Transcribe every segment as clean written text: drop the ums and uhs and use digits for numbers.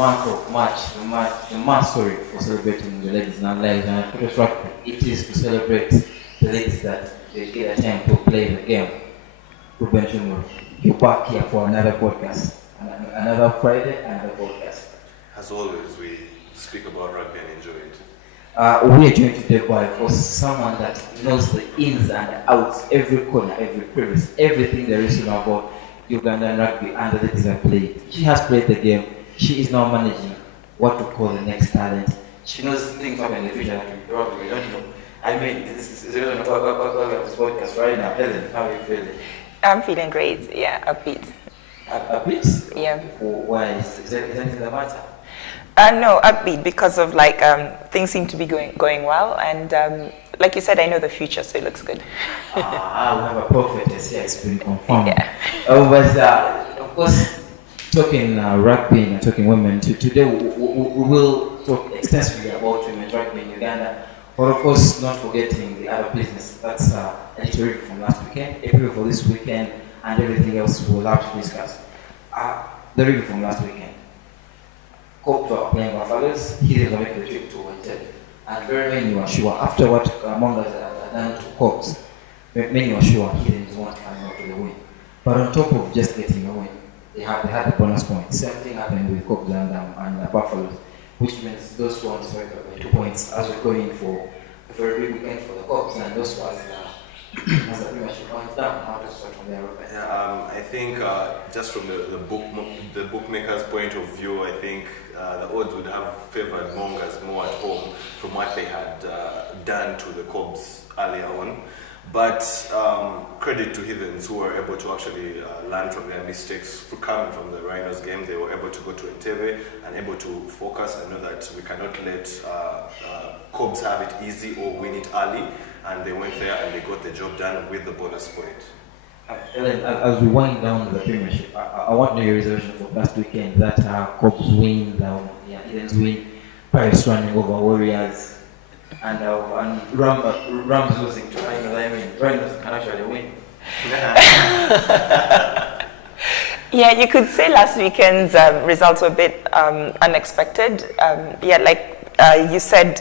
month of March, the month, sorry, for celebrating the ladies and ladies, and Kratos Rugby, it is to celebrate the ladies that they get a time to play the game. Ruben, you're back here for another podcast, another Friday, another podcast. As always, we speak about rugby and enjoy it. We are joined today by someone that knows the ins and outs, every corner, every crevice, everything there is to know about Ugandan rugby and the ladies that play. She has played the game. She is now managing what we call the next talent. She knows things happen in the future that we probably don't know. I mean, this is really about this podcast right now. Helen, how are you feeling? I'm feeling great. Yeah, upbeat. Upbeat? Yeah. Why? Is there anything that matter? No, upbeat because of things seem to be going well, and like you said, I know the future, so it looks good. We have a prophetess here. It's been confirmed. Yeah. But of course, talking rugby and talking women, today we will talk extensively about women's rugby in Uganda. But of course, not forgetting the other business. That's a little review from last weekend, a review for this weekend, and everything else we'll have to discuss. The review from last weekend. Cops were playing Buffaloes, he didn't make the trip to Buteme. And very many were sure, after what Mongas had done to Cops, many were sure he didn't want to come out to the win. But on top of just getting a win, they had the bonus points. Same thing happened with Cops and Buffaloes, which means those ones were by 2 points as we're going for a very big weekend for the Cops, and those was as a pretty much counts down how to start from there. I think just from the bookmaker's point of view, I think the odds would have favoured Mongas more at home from what they had done to the Cobs earlier on. But credit to Heathens who were able to actually learn from their mistakes coming from the Rhinos game. They were able to go to Entebbe and able to focus and know that we cannot let Cobs have it easy or win it early. And they went there and they got the job done with the bonus point. Ellen, as we wind down the Premiership, I want to know your reservation for last weekend that Cobs win, Heathens win, Paris running over Warriors, and Rams losing to Rhinos. I mean, Rhinos can actually win. Yeah, you could say last weekend's results were a bit unexpected. You said,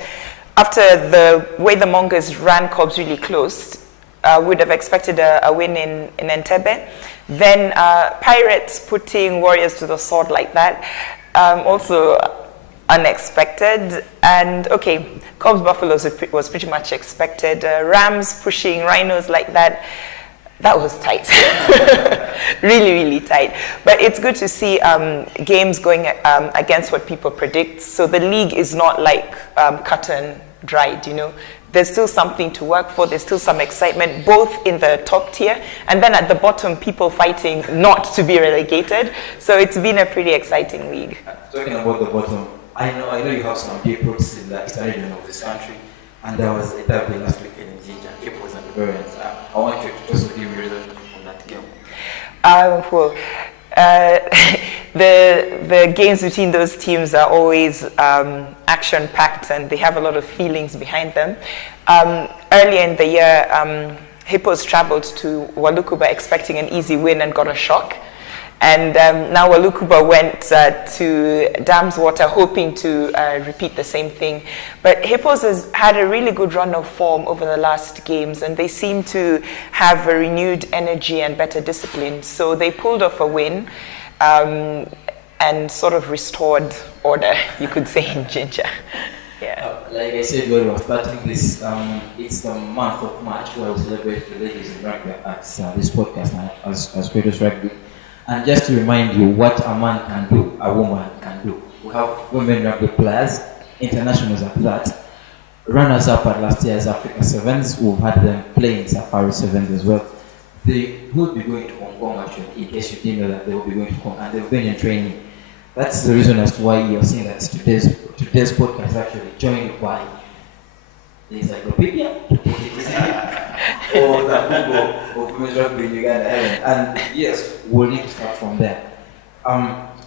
after the way the Mongas ran Cobs really close, would have expected a win in Entebbe. Then Pirates putting Warriors to the sword like that, also unexpected. And okay, Cobs Buffaloes was pretty much expected. Rams pushing Rhinos like that. That was tight, really, really tight. But it's good to see games going against what people predict. So the league is not like cut and dried, you know. There's still something to work for. There's still some excitement, both in the top tier and then at the bottom, people fighting not to be relegated. So it's been a pretty exciting league. Talking about the bottom, I know you have some deep roots in the eastern region of this country, and there was a derby last weekend in Ginger, Capos and the Bavarians. I want you to also give me a result from that game. The games between those teams are always action-packed, and they have a lot of feelings behind them. Earlier in the year, Hippos traveled to Walukuba expecting an easy win and got a shock. And now Walukuba went to Damswater hoping to repeat the same thing. But Hippos has had a really good run of form over the last games, and they seem to have a renewed energy and better discipline. So they pulled off a win and sort of restored order, you could say, in Ginger. Yeah. Like I said, we were starting this, it's the month of March where we celebrate the ladies in rugby at this podcast as Kratos Rugby. And just to remind you what a man can do, a woman can do. We have women rugby players, internationals at that, runners up at last year's Africa Sevens. We've had them playing Safari Sevens as well. They will be going to Hong Kong actually, in case you didn't know that they will be going to Hong Kong, and they've been in training. That's the reason as to why you're seeing that today's podcast is actually joined by the encyclopedia, or the Google of women's rugby in Uganda. And yes, we'll need to start from there.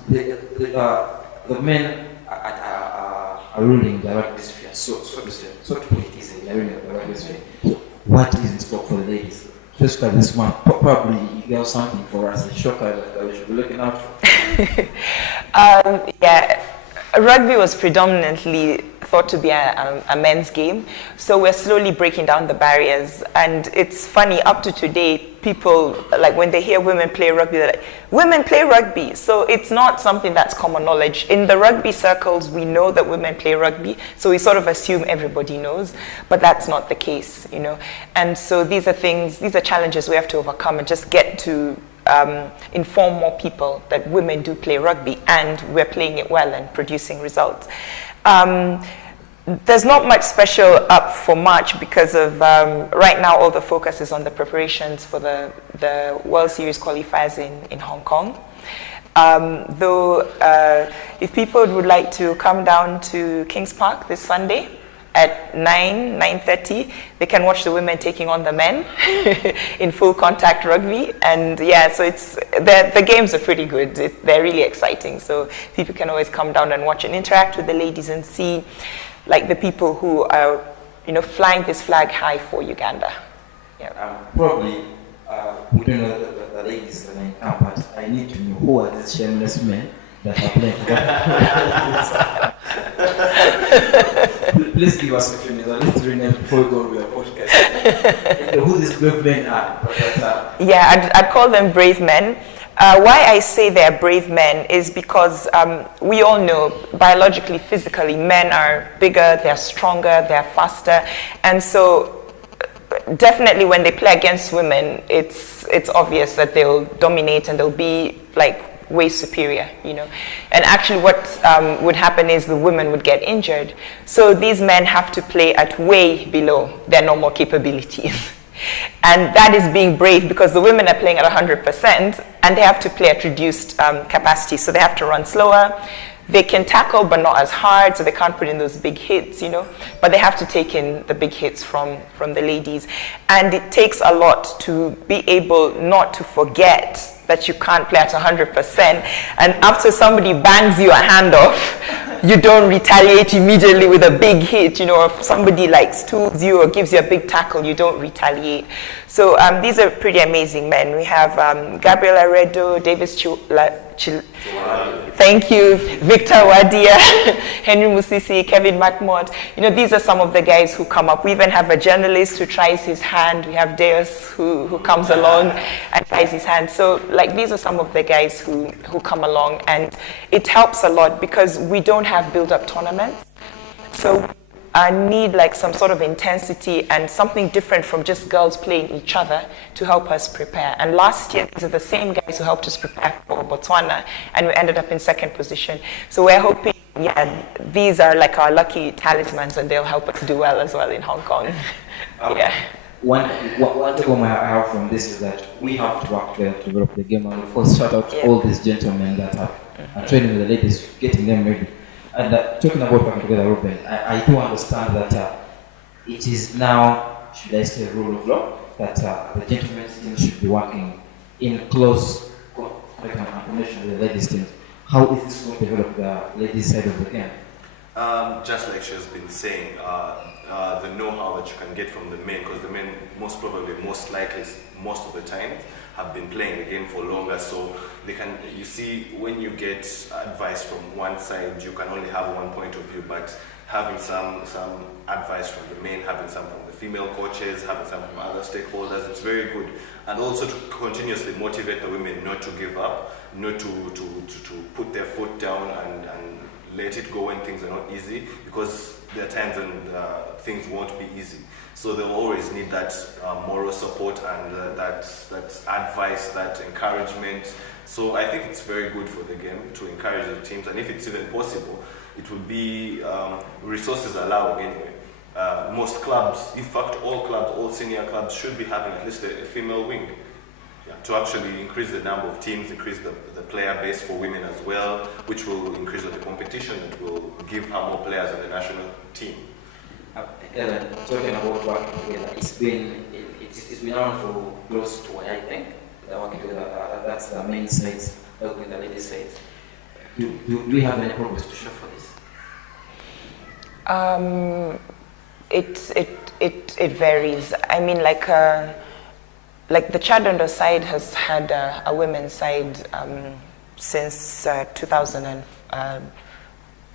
The men are ruling the rugby sphere, so to put it easily, they're ruling the rugby sphere. So what is in store for the ladies? Just like this month, probably you got something for us, a shocker that we should be looking out for. Rugby was predominantly thought to be a men's game, so we're slowly breaking down the barriers. And it's funny, up to today, people, like when they hear women play rugby, they're like, women play rugby. So it's not something that's common knowledge. In the rugby circles, we know that women play rugby, so we sort of assume everybody knows, but that's not the case, you know. And so these are challenges we have to overcome and just get to inform more people that women do play rugby and we're playing it well and producing results. There's not much special up for March because of right now all the focus is on the preparations for the World Series qualifiers in Hong Kong. Though if people would like to come down to Kings Park this Sunday at 9:30, they can watch the women taking on the men in full contact rugby. And yeah, so the games are pretty good. They're really exciting. So people can always come down and watch and interact with the ladies and see like the people who are, you know, flying this flag high for Uganda. Yeah. Probably we don't know the ladies that I come, but I need to know who are these shameless men that are playing. Please give us a few minutes. Let's rename before we go to the podcast. Who these brave men are. Yeah, I'd call them brave men. Why I say they're brave men is because we all know biologically, physically, men are bigger, they're stronger, they're faster, and so definitely when they play against women, it's obvious that they'll dominate and they'll be like way superior, you know. And actually what would happen is the women would get injured. So these men have to play at way below their normal capabilities. And that is being brave because the women are playing at 100% and they have to play at reduced capacity. So they have to run slower. They can tackle but not as hard, so they can't put in those big hits, you know. But they have to take in the big hits from the ladies. And it takes a lot to be able not to forget that you can't play at 100%. And after somebody bangs you a hand off, you don't retaliate immediately with a big hit, you know, or if somebody like stools you or gives you a big tackle, you don't retaliate. So these are pretty amazing men. We have Gabriel Aredo, Davis thank you, Victor Wadia, Henry Musisi, Kevin McMott. You know, these are some of the guys who come up. We even have a journalist who tries his hand. We have Deus who comes along and tries his hand. So like these are some of the guys who come along, and it helps a lot because we don't have build-up tournaments. So I need like some sort of intensity and something different from just girls playing each other to help us prepare. And last year, these are the same guys who helped us prepare for Botswana, and we ended up in second position. So we're hoping, yeah, these are like our lucky talismans, and they'll help us do well as well in Hong Kong. Yeah. One take home I have from this is that we have to work together to develop the game, and of course shout out to all these gentlemen that are training with the ladies, getting them ready. And talking about working together, Ruben, I do understand that it is now, should I say, rule of law, that the gentlemen's team should be working in close coordination with the ladies' team. How is this going to develop the ladies' side of the game? Just like she has been saying, the know-how that you can get from the men, because the men most probably, most likely, most of the time, have been playing the game for longer, so they can, you see, when you get advice from one side, you can only have one point of view, but having some advice from the men, having some from the female coaches, having some from other stakeholders, it's very good. And also to continuously motivate the women not to give up, not to put their foot down and let it go when things are not easy, because there are times when things won't be easy. So they'll always need that moral support and that advice, that encouragement. So I think it's very good for the game to encourage the teams, and if it's even possible, it would be resources allowing anyway. Most clubs, in fact all clubs, all senior clubs should be having at least a female wing, to actually increase the number of teams, increase the player base for women as well, which will increase the competition, that will give her more players in the national team. Helen, talking about working together, it's been around for close to what I think. Working together, that's the main sides, helping the ladies' sides. Do we have any progress to show for this? It varies. I mean, like the Chadondo side has had a women's side since 2000 and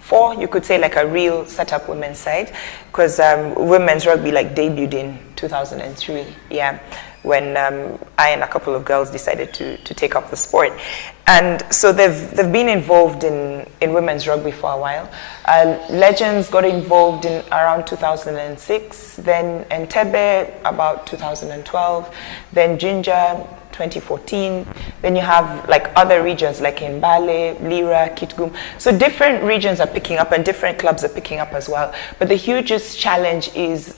2004, you could say, like a real set-up women's side, because women's rugby like debuted in 2003, yeah, when I and a couple of girls decided to take up the sport. And so they've been involved in women's rugby for a while. Legends got involved in around 2006, then Entebbe about 2012, then Ginger 2014. Then you have like other regions like Mbale, Lira, Kitgum. So different regions are picking up and different clubs are picking up as well. But the hugest challenge is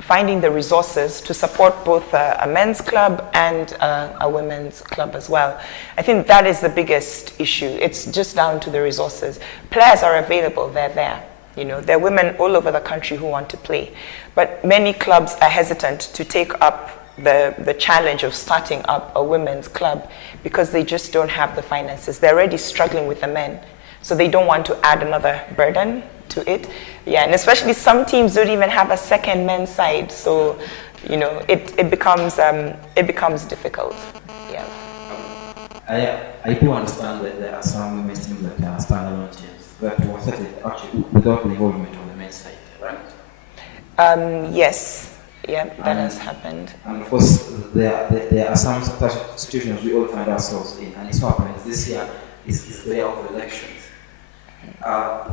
finding the resources to support both a men's club and a women's club as well. I think that is the biggest issue. It's just down to the resources. Players are available, they're there. You know, there are women all over the country who want to play. But many clubs are hesitant to take up the challenge of starting up a women's club because they just don't have the finances. They're already struggling with the men, so they don't want to add another burden to it. Yeah, and especially some teams don't even have a second men's side, so you know it becomes difficult. Yeah. I do understand that there are some women's teams that are standalone teams that were started actually without the involvement of the men's side, right? Yes. Yeah, that has happened. And of course, there are some such situations we all find ourselves in, and it's what happens this year is the year of elections.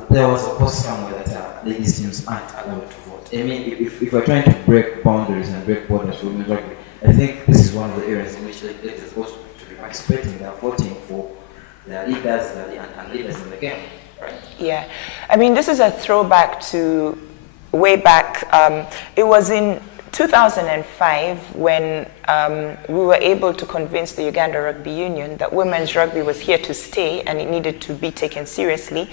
There was a post somewhere that ladies teams aren't allowed to vote. I mean, if we're trying to break boundaries and break borders for women's rugby, I think this is one of the areas in which ladies are supposed to be participating. They're voting for their leaders and leaders in the game, right? Yeah, I mean, this is a throwback to way back. It was in 2005, when we were able to convince the Uganda Rugby Union that women's rugby was here to stay and it needed to be taken seriously.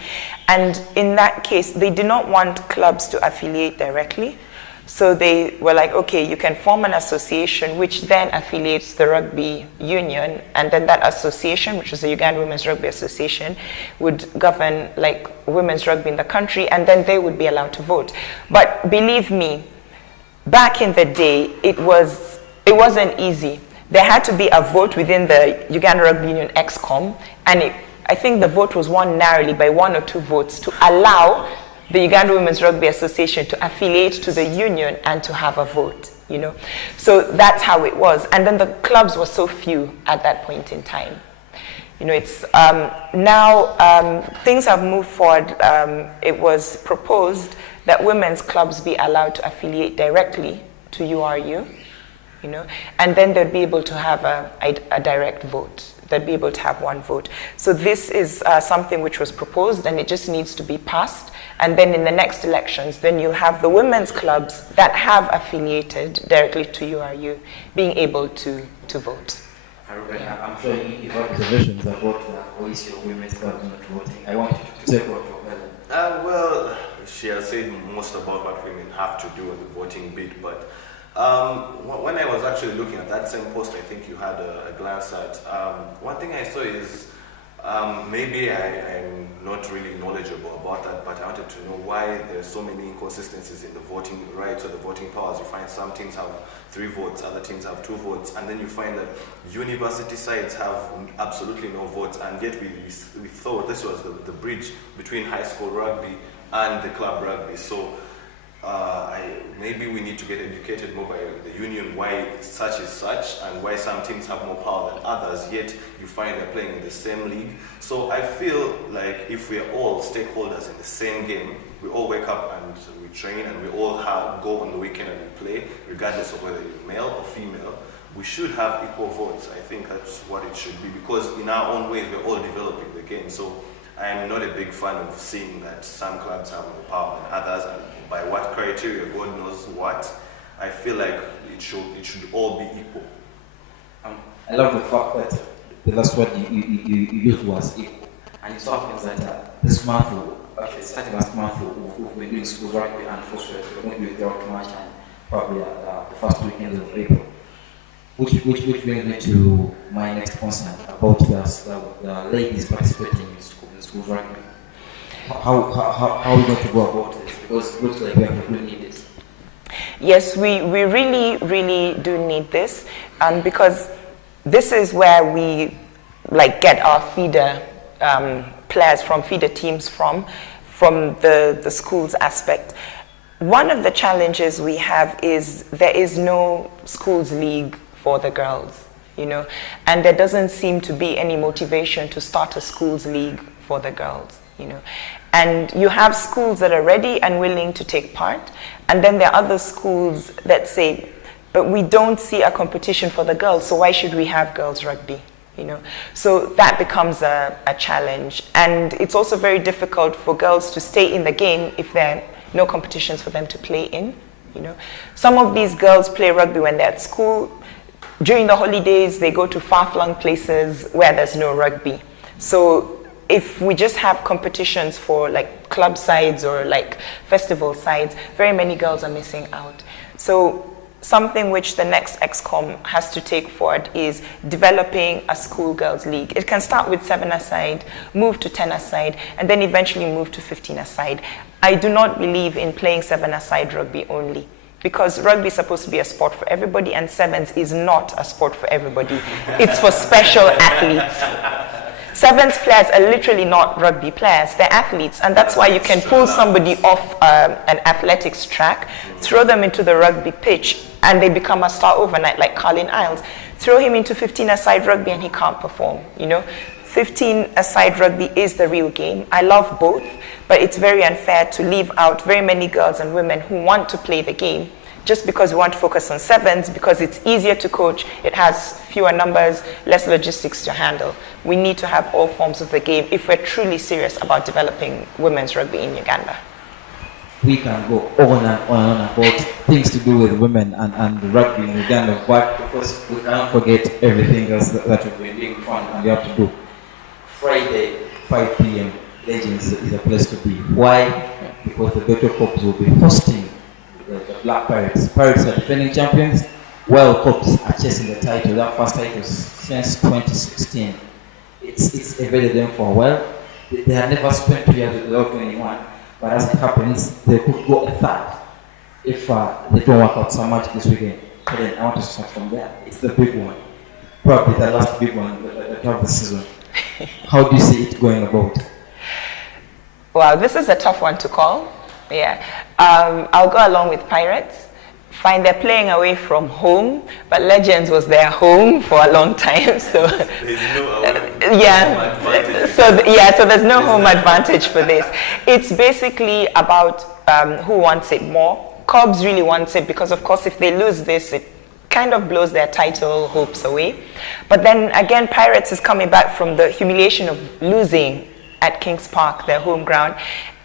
And in that case, they did not want clubs to affiliate directly. So they were like, okay, you can form an association which then affiliates the rugby union, and then that association, which is the Uganda Women's Rugby Association, would govern like women's rugby in the country, and then they would be allowed to vote. But believe me, back in the day, it wasn't easy. There had to be a vote within the Uganda Rugby Union ExCom, and I think the vote was won narrowly by 1 or 2 votes to allow the Uganda Women's Rugby Association to affiliate to the union and to have a vote, you know. So that's how it was. And then the clubs were so few at that point in time. You know, it's now things have moved forward. It was proposed that women's clubs be allowed to affiliate directly to URU, you know, and then they'd be able to have a direct vote. They'd be able to have one vote. So this is something which was proposed, and it just needs to be passed. And then in the next elections, then you'll have the women's clubs that have affiliated directly to URU being able to vote. I'm sure you have observations about the issue of women's clubs not voting. I want you to take what for Helen. Well, she has said most about what women have to do with the voting bit, but when I was actually looking at that same post, I think you had a glance at, one thing I saw is, maybe I'm not really knowledgeable about that, but I wanted to know why there's so many inconsistencies in the voting rights or the voting powers. You find some teams have 3 votes, other teams have 2 votes, and then you find that university sides have absolutely no votes, and yet we thought this was the bridge between high school rugby and the club rugby. So maybe we need to get educated more by the union why such is such and why some teams have more power than others, yet you find they're playing in the same league. So I feel like if we are all stakeholders in the same game, we all wake up and we train and we all go on the weekend and we play, regardless of whether you're male or female, we should have equal votes. I think that's what it should be, because in our own ways we're all developing the game. So I'm not a big fan of seeing that some clubs have more power than others, and by what criteria, God knows what. I feel like it should all be equal. I love the fact that the last word you used was equal. And it so happens that this month, actually starting last month, we've been doing school rugby, and first we're going to do the rugby match and probably the first weekend of April. Which brings me to my next concern about the ladies participating in school rugby. How are we going to go about this? Because it looks like we really need it. Yes, we really, really do need this, because this is where we get our feeder players from, feeder teams from. from the schools aspect. One of the challenges we have is there is no schools league for the girls, you know, and there doesn't seem to be any motivation to start a schools league for the girls, you know. And you have schools that are ready and willing to take part, and then there are other schools that say, but we don't see a competition for the girls, so why should we have girls rugby? You know, so that becomes a challenge, and it's also very difficult for girls to stay in the game if there are no competitions for them to play in. You know, some of these girls play rugby when they're at school. During the holidays, they go to far-flung places where there's no rugby. So if we just have competitions for like club sides or like festival sides, very many girls are missing out. So something which the next XCOM has to take forward is developing a schoolgirls league. It can start with 7-a-side, move to 10-a-side, and then eventually move to 15-a-side. I do not believe in playing 7-a-side rugby only, because rugby is supposed to be a sport for everybody, and sevens is not a sport for everybody. It's for special athletes. Sevens players are literally not rugby players, they're athletes, and that's why you can pull somebody off an athletics track, throw them into the rugby pitch, and they become a star overnight, like Carlin Isles. Throw him into 15-a-side rugby and he can't perform, you know. 15-a-side rugby is the real game. I love both, but it's very unfair to leave out very many girls and women who want to play the game just because we want to focus on sevens, because it's easier to coach, it has fewer numbers, less logistics to handle. We need to have all forms of the game if we're truly serious about developing women's rugby in Uganda. We can go on and on about things to do with women and rugby in Uganda, but of course we can't forget everything else that we've been doing fun and we have to do. Friday, 5 p.m. Legends is a place to be. Why? Because the Buteme Corps will be hosting the Black Pirates. Pirates are defending champions, while Corps are chasing the title. That first title since 2016. It's evaded them for a while. They have never spent 2 years without winning one. But as it happens, they could go a third if they don't work out so much this weekend. Helen, I want to start from there. It's the big one. Probably the last big one of the season. How do you see it going about? Wow, this is a tough one to call. Yeah. I'll go along with Pirates. Fine, they're playing away from home, but Legends was their home for a long time. So there's no so there's no home advantage for this. It's basically about who wants it more. Cubs really wants it because, of course, if they lose this, it kind of blows their title hopes away. But then again, Pirates is coming back from the humiliation of losing at Kings Park, their home ground,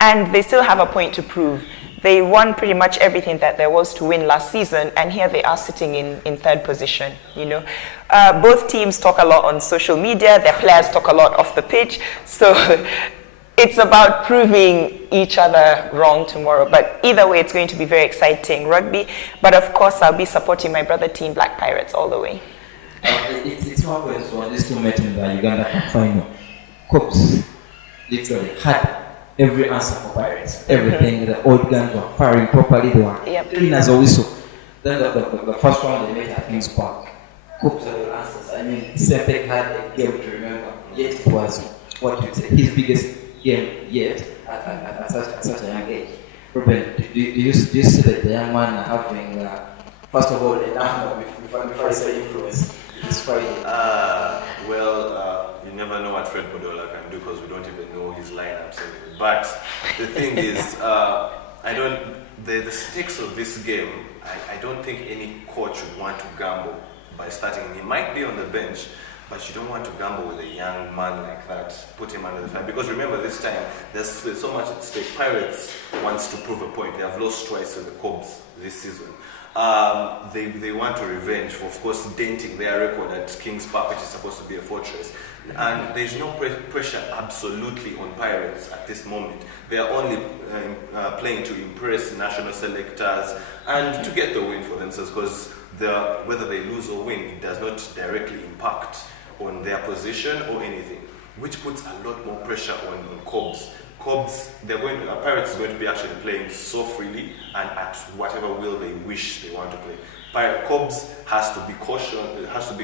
and they still have a point to prove. They won pretty much everything that there was to win last season, and here they are sitting in third position, you know. Both teams talk a lot on social media, their players talk a lot off the pitch, so it's about proving each other wrong tomorrow. But either way, it's going to be very exciting rugby, but of course, I'll be supporting my brother team, Black Pirates, all the way. It's what happens when these two met in the Uganda Cup final. Corps literally had every answer for Pirates. Everything, the old guns were firing properly, they were clean as a whistle. Then the first round they made at Kings Park. Corps had the answers. I mean, Sepek had a game to remember, yet it was what you'd say his biggest game yet at such a young age. Ruben, do you see that the young man having, first of all, before I say influence, this Friday? You never know what Fred Bodola can do because we don't even know his lineups. But the thing is, the stakes of this game, I don't think any coach would want to gamble by starting. He might be on the bench, but you don't want to gamble with a young man like that, put him under the fire. Because remember, this time, there's so much at stake. Pirates wants to prove a point. They have lost twice to the Cubs this season. They want to revenge for, of course, denting their record at Kings Park, which is supposed to be a fortress. And there's no pressure absolutely on Pirates at this moment. They are only playing to impress national selectors and to get the win for themselves, because whether they lose or win, it does not directly impact on their position or anything, which puts a lot more pressure on Cubs. Cubs, Pirates is going to be actually playing so freely and at whatever will they wish they want to play. Cubs has to be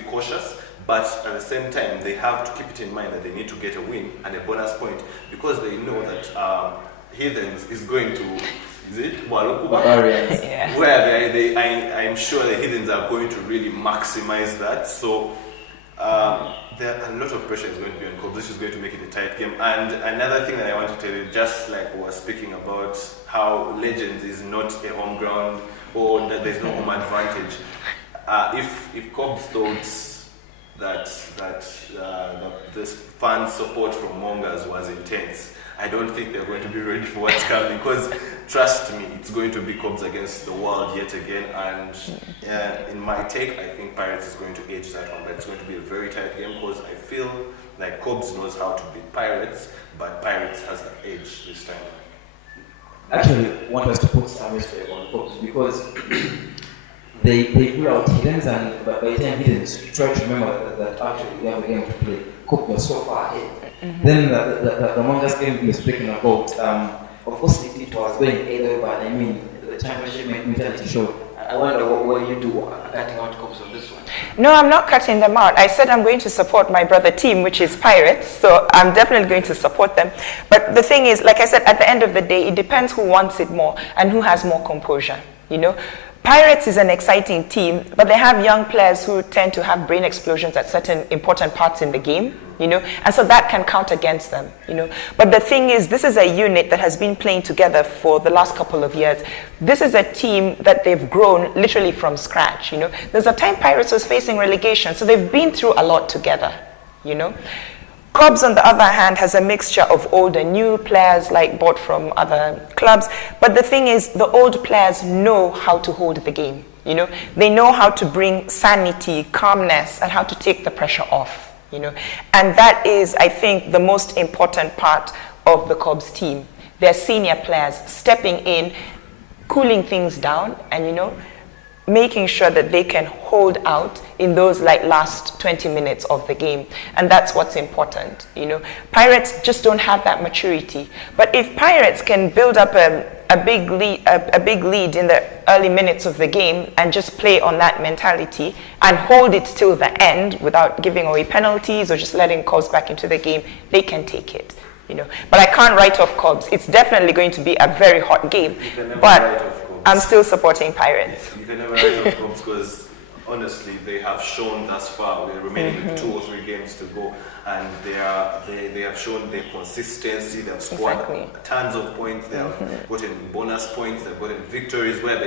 cautious, but at the same time, they have to keep it in mind that they need to get a win and a bonus point, because they know that Heathens is going to, is it Walukuba? Barbarians. Yeah. Where I'm sure the Heathens are going to really maximize that. So there a lot of pressure is going to be on Cobs. This is going to make it a tight game. And another thing that I want to tell you, just like we were speaking about how Legends is not a home ground or that there's no home advantage. If Cobs thought that the fan support from Mongas was intense, I don't think they're going to be ready for what's coming, because trust me, it's going to be Cobs against the world yet again. And in my take, I think Pirates is going to edge that one, but it's going to be a very tight game because I feel like Cobs knows how to beat Pirates, but Pirates has the edge this time. Actually, want us to put some respect on Cobs because they pull out Hiddens, and by the time Hiddens try to remember that actually we have a game to play. Cobs was so far ahead. Then the Mongas game we were speaking about, of course it was going either way, but I mean the championship mentality showed. I wonder what you do cutting out Cobs on this one. No, I'm not cutting them out. I said I'm going to support my brother team, which is Pirates, so I'm definitely going to support them. But the thing is, like I said, at the end of the day, it depends who wants it more and who has more composure, you know. Pirates is an exciting team, but they have young players who tend to have brain explosions at certain important parts in the game, you know, and so that can count against them, you know. But the thing is, this is a unit that has been playing together for the last couple of years. This is a team that they've grown literally from scratch, you know. There's a time Pirates was facing relegation, so they've been through a lot together, you know. Cobs, on the other hand, has a mixture of old and new players, like bought from other clubs. But the thing is, the old players know how to hold the game. You know, they know how to bring sanity, calmness, and how to take the pressure off. You know, and that is, I think, the most important part of the Cobs team. Their senior players stepping in, cooling things down, and you know, making sure that they can hold out in those like last 20 minutes of the game. And that's what's important, you know. Pirates just don't have that maturity. But if Pirates can build up a big lead in the early minutes of the game and just play on that mentality and hold it till the end without giving away penalties or just letting Cobs back into the game, they can take it, you know. But I can't write off Cobs. It's definitely going to be a very hot game. But I'm still supporting Pirates. You can never write off Cobs because honestly, they have shown thus far. We're remaining with 2 or 3 games to go, and they have shown their consistency. They have scored tons of points. They have gotten bonus points. They've gotten victories where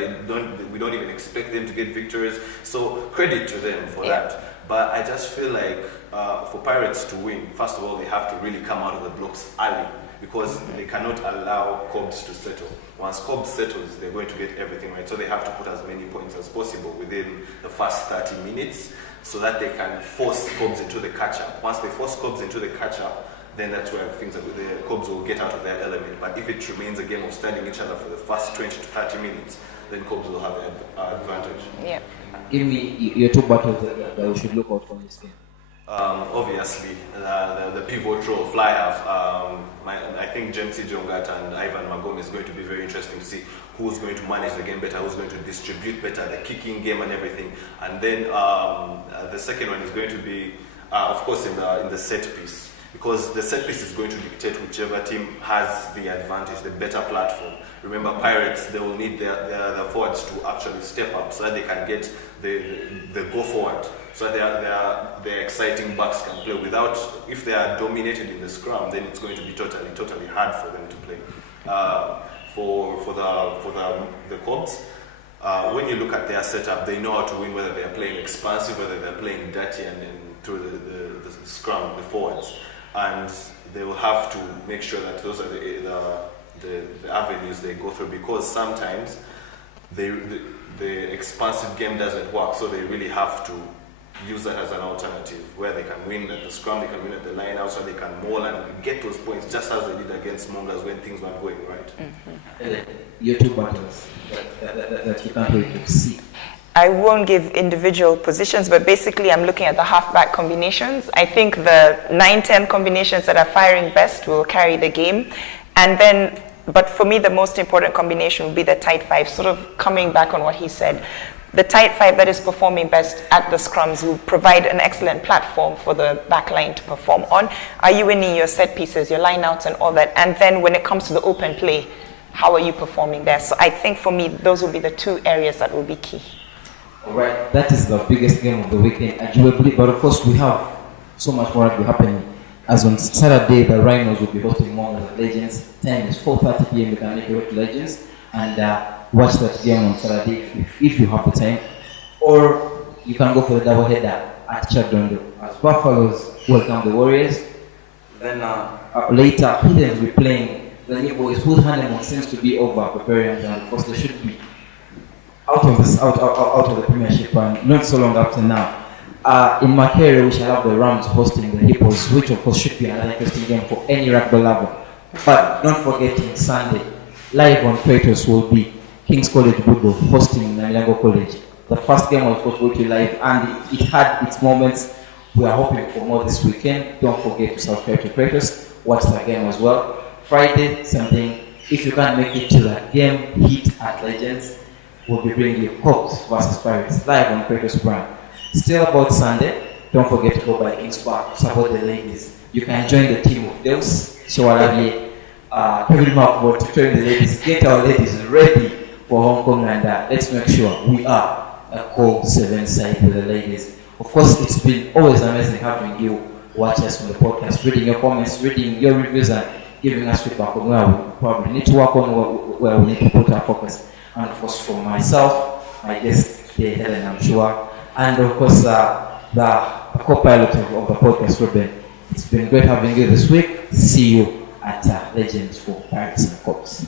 we don't even expect them to get victories. So credit to them for that. But I just feel like for Pirates to win, first of all, they have to really come out of the blocks early, because they cannot allow Cobs to settle. Once Cobs settles, they're going to get everything right. So they have to put as many points as possible within the first 30 minutes so that they can force Cobs into the catch-up. Once they force Cobs into the catch-up, then that's where the Cobs will get out of their element. But if it remains a game of studying each other for the first 20 to 30 minutes, then Cobs will have the advantage. Yeah. Give me your 2 battles that we should look out for in this game. Obviously, the pivot role, fly half. I think James Jongat and Ivan Magome is going to be very interesting to see who's going to manage the game better, who's going to distribute better, the kicking game and everything. And then the second one is going to be, of course, in the set piece, because the set piece is going to dictate whichever team has the advantage, the better platform. Remember, Pirates, they will need their forwards to actually step up so that they can get the go forward, so that their exciting backs can play. Without, if they are dominated in the scrum, then it's going to be totally hard for them to play. For the Cobs, when you look at their setup, they know how to win, whether they are playing expansive, whether they are playing dirty, and through the scrum, the forwards, and they will have to make sure that those are the avenues they go through, because sometimes the expansive game doesn't work, so they really have to use that as an alternative, where they can win at the scrum, they can win at the line out, so they can maul and get those points, just as they did against Mongas when things weren't going right. Your 2 battles that you can't wait to see. I won't give individual positions, but basically I'm looking at the halfback combinations. I think the 9-10 combinations that are firing best will carry the game. And then, but for me, the most important combination will be the tight 5, sort of coming back on what he said. the tight five that is performing best at the scrums will provide an excellent platform for the back line to perform on. Are you winning your set pieces, your line outs and all that? And then when it comes to the open play, how are you performing there? So I think for me, those will be the two areas that will be key. All right, that is the biggest game of the weekend, arguably, but of course we have so much more rugby happening. As on Saturday, the Rhinos will be hosting Mongols and Legends. Time is 4:30 p.m. You can make your way to Legends and watch that game on Saturday if you have the time. Or you can go for the double header at Chadondo as Buffaloes welcome the Warriors. Then later, Helen will be playing the new boys whose honeymoon seems to be over, preparing, and of course they should be out of the Premiership and not so long after now. In Makerere, we shall have the Rams hosting the Hippos, which of course should be another interesting game for any rugby lover. But not forgetting Sunday, live on Kratos will be King's College Budo hosting Namilango College. The first game was supposed to be live and it had its moments. We are hoping for more this weekend. Don't forget to subscribe to Kratos, watch the game as well. Friday, something. If you can't make it to that game, Heat at Legends will be bringing you Hawks versus Pirates live on Kratos brand. Still about Sunday, don't forget to go by King's Park to support the ladies. You can join the team of Deus, Shawalabi, Kevin Mark, to train the ladies, get our ladies ready for Hong Kong, and let's make sure we are a core 7 side with the ladies. Of course, it's been always amazing having you watch us on the podcast, reading your comments, reading your reviews, and giving us feedback on where we probably need to work on, where we need to put our focus. And of course, for myself, my guest, Helen, I'm sure, and of course, the co-pilot of the podcast, Ruben. It's been great having you this week. See you at Legends for Pirates and Cops.